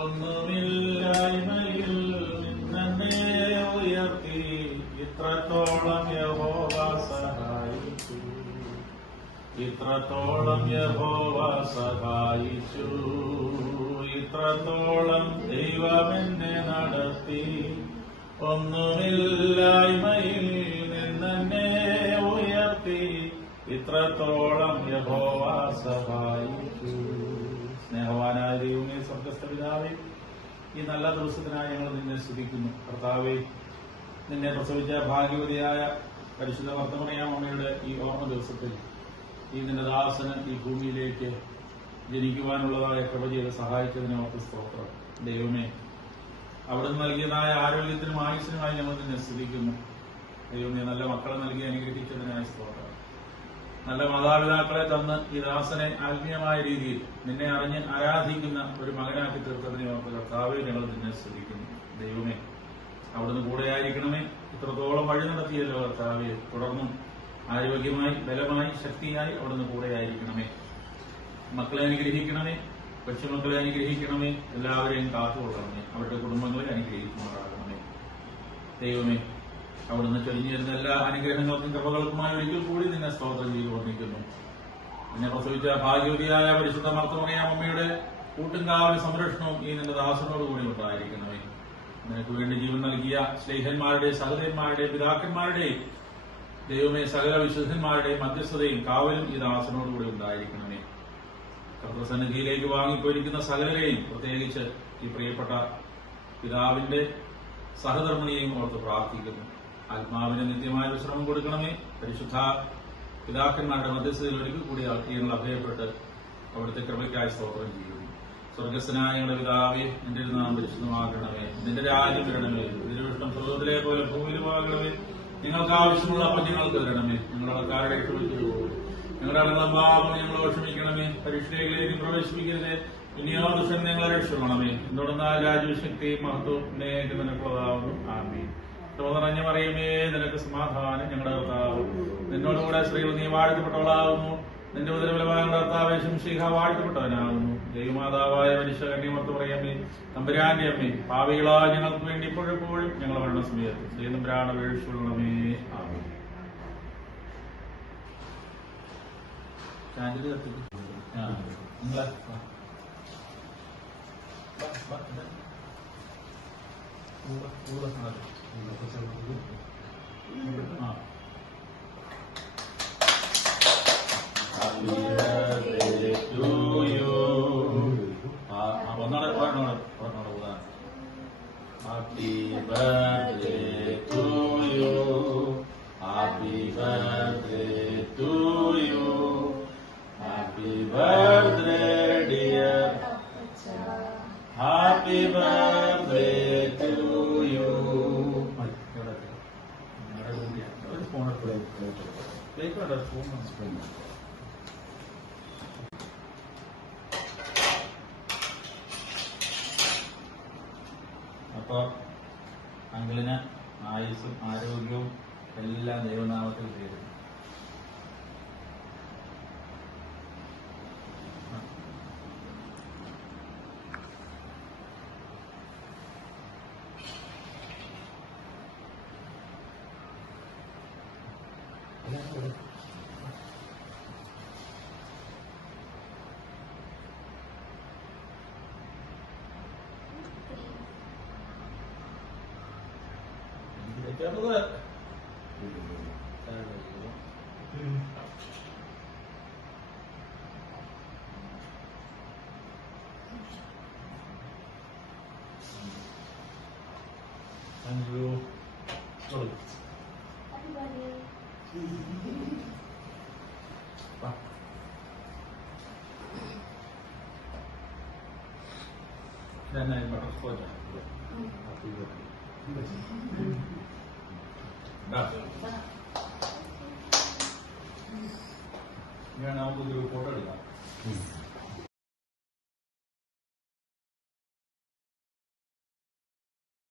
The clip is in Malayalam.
ഒന്നുമില്ലായ്മയിൽ നിന്നെ ഉയർത്തി ഇത്രത്തോളം യഹോവ സഹായിച്ചു. ഇത്രത്തോളം യഹോവ സഹായിച്ചു. ഇത്രത്തോളം ദൈവമെന്നെ നടത്തി. ഒന്നുമില്ലായ്മയിൽ നിന്നെ ഉയർത്തി ഇത്രത്തോളം യഹോവ സഹായിച്ചു. സ്നേഹവാനായ ദൈവമേ, സ്വർഗ്ഗസ്ഥ പിതാവേ, ഈ നല്ല ദിവസത്തിനായി ഞങ്ങൾ നിന്നെ സ്തുതിക്കുന്നു. കർത്താവേ, നിന്നെ പ്രസവിച്ച ഭാഗ്യവതിയായ പരിശുദ്ധ വർത്തമറിയാമ്മയുടെ ഈ ഓർമ്മ ദിവസത്തിൽ ഈ നിന്റെ ദാസന് ഈ ഭൂമിയിലേക്ക് ജനിക്കുവാനുള്ളതായ കൃപ ചെയ്ത് സഹായിച്ചതിനെ ഓർത്ത് സ്തോത്രം. ദൈവമേ, അവിടുന്ന് നൽകിയതായ ആരോഗ്യത്തിനും ആയുസ്സിനുമായി ഞങ്ങൾ നിന്നെ സ്തുതിക്കുന്നു. ദൈവമേ, നല്ല മക്കളെ നൽകി അനുഗ്രഹിച്ചതിനായി സ്തോത്രം. നല്ല മാതാപിതാക്കളെ തന്ന് ഈ ദാസനെ ആത്മീയമായ രീതിയിൽ നിന്നെ അറിഞ്ഞ് ആരാധിക്കുന്ന ഒരു മകനാക്കി തീർത്തതിനെ ഓർത്ത് കർത്താവേ, ഞങ്ങൾ നിന്നെ സ്തുതിക്കുന്നു. ദൈവമേ, അവിടുന്ന് കൂടെയായിരിക്കണമേ. ഇത്രത്തോളം വഴി നടത്തിയല്ലോ കർത്താവേ, തുടർന്നും ആരോഗ്യമായി ബലമായി ശക്തിയായി അവിടുന്ന് കൂടെയായിരിക്കണമേ. മക്കളെ അനുഗ്രഹിക്കണമേ, കൊച്ചുമക്കളെ അനുഗ്രഹിക്കണമേ. എല്ലാവരെയും കാത്തുകൊള്ളണമേ. അവരുടെ കുടുംബങ്ങളെ അനുഗ്രഹിക്കുമാറാകണമേ. ദൈവമേ, അവിടുന്ന് ചൊരിഞ്ഞു വരുന്ന എല്ലാ അനുഗ്രഹങ്ങൾക്കും കൃപകൾക്കുമായി ഒരിക്കൽ കൂടി നിന്നെ സ്തോത്രം ചെയ്ത് ഓർമ്മിക്കുന്നു. നിന്നെ പ്രസവിച്ച ഭാഗ്യവതിയായ പരിശുദ്ധ മർത്തമറിയാമ്മയുടെ കൂട്ടുംകാവലും സംരക്ഷണവും ഈ നിന്റെ ദാസനോടുകൂടി ഉണ്ടായിരിക്കണമേ. നിനക്ക് വേണ്ടി ജീവൻ നൽകിയ സ്നേഹന്മാരുടെ സഹോദരന്മാരുടെ പിതാക്കന്മാരുടെയും ദൈവമേ സകല വിശുദ്ധന്മാരുടെയും മധ്യസ്ഥതയും കാവലും ഈ ദാസനോടുകൂടി ഉണ്ടായിരിക്കണമേ. കർത്തൃസന്നിധിയിലേക്ക് വാങ്ങിപ്പോയിരിക്കുന്ന സകലരെയും, പ്രത്യേകിച്ച് ഈ പ്രിയപ്പെട്ട പിതാവിന്റെ സഹധർമ്മിണിയെയും ഓർത്ത് പ്രാർത്ഥിക്കുന്നു. ആത്മാവിന് നിത്യമായ വിശ്രമം കൊടുക്കണമേ. പരിശുദ്ധ പിതാക്കന്മാരുടെ മധ്യസ്ഥതയിൽ ഒരിക്കൽ കൂടി ഞങ്ങൾ അഭയപ്പെട്ട് അവിടുത്തെ കൃപയ്ക്കായി സ്തോത്രം ചെയ്യുന്നു. സ്വർഗസ്ഥനായ ഞങ്ങളുടെ പിതാവേ, നിന്റെ നാമം പരിശുദ്ധമാകണമേ. നിന്റെ രാജ്യം വരണമേ. നിന്റെ ഇഷ്ടം സ്വർഗ്ഗത്തിലെ പോലെ ഭൂമിയിലുമാകണമേ. ഞങ്ങൾക്ക് ആവശ്യമുള്ള അപ്പം ഞങ്ങൾക്ക് തരണമേ. ഞങ്ങളുടെ ആൾക്കാരുടെ ക്ഷമിച്ചുപോകും. ഞങ്ങളുടെ അടങ്ങുന്ന പാപം ഞങ്ങളോട് ക്ഷമിക്കണമേ. പരീക്ഷയിലേക്ക് പ്രവേശിപ്പിക്കരുതേ. ഇനിയോ ദുഷ്ടൻ ഞങ്ങളെ രക്ഷപ്പെടണമേ. എന്തുകൊണ്ടെന്നാൽ രാജ്യശക്തി മഹത്വം നിനക്കുള്ളതാവുന്നു. ആമേൻ. നിറഞ്ഞ മറിയമേ, നിനക്ക് സമാധാനം. ഞങ്ങളുടെ കർത്താവ് നിന്നോടുകൂടെ സ്ത്രീകൾ നീ വാഴ്ത്തപ്പെട്ടവളാകുന്നു. നിന്റെ ഉദരഫലമായ കർത്താവേ ശംശീഹ വാഴ്ത്തപ്പെട്ടവനാകുന്നു. ദൈവമാതാവായ മനുഷ്യ കന്യമർത്ത് പറയമ്മേ, തമ്പുരാന്റെ അമ്മേ, പാപികളായ ഞങ്ങൾക്ക് വേണ്ടി ഇപ്പോഴെപ്പോഴും ഞങ്ങളുടെ മരണസമയത്ത് ശ്രീതമ്പുരാനെ വീഴ്ചകൊള്ളണമേ. ആമേൻ. ചാൻഡിൽ കത്തിക്കും. Happy birthday to you. Happy birthday to you. Happy birthday dear. Happy birthday to you. അപ്പൊ അങ്കിളിന് ആയുസ്സും ആരോഗ്യവും എല്ലാം ദൈവനാമത്തിൽ തീരും. Thank you. Sorry. Everybody. Then I butterscotch. Happy birthday. ഞാൻ നമുക്കൊരു ഫോട്ടോ എടുക്കാം.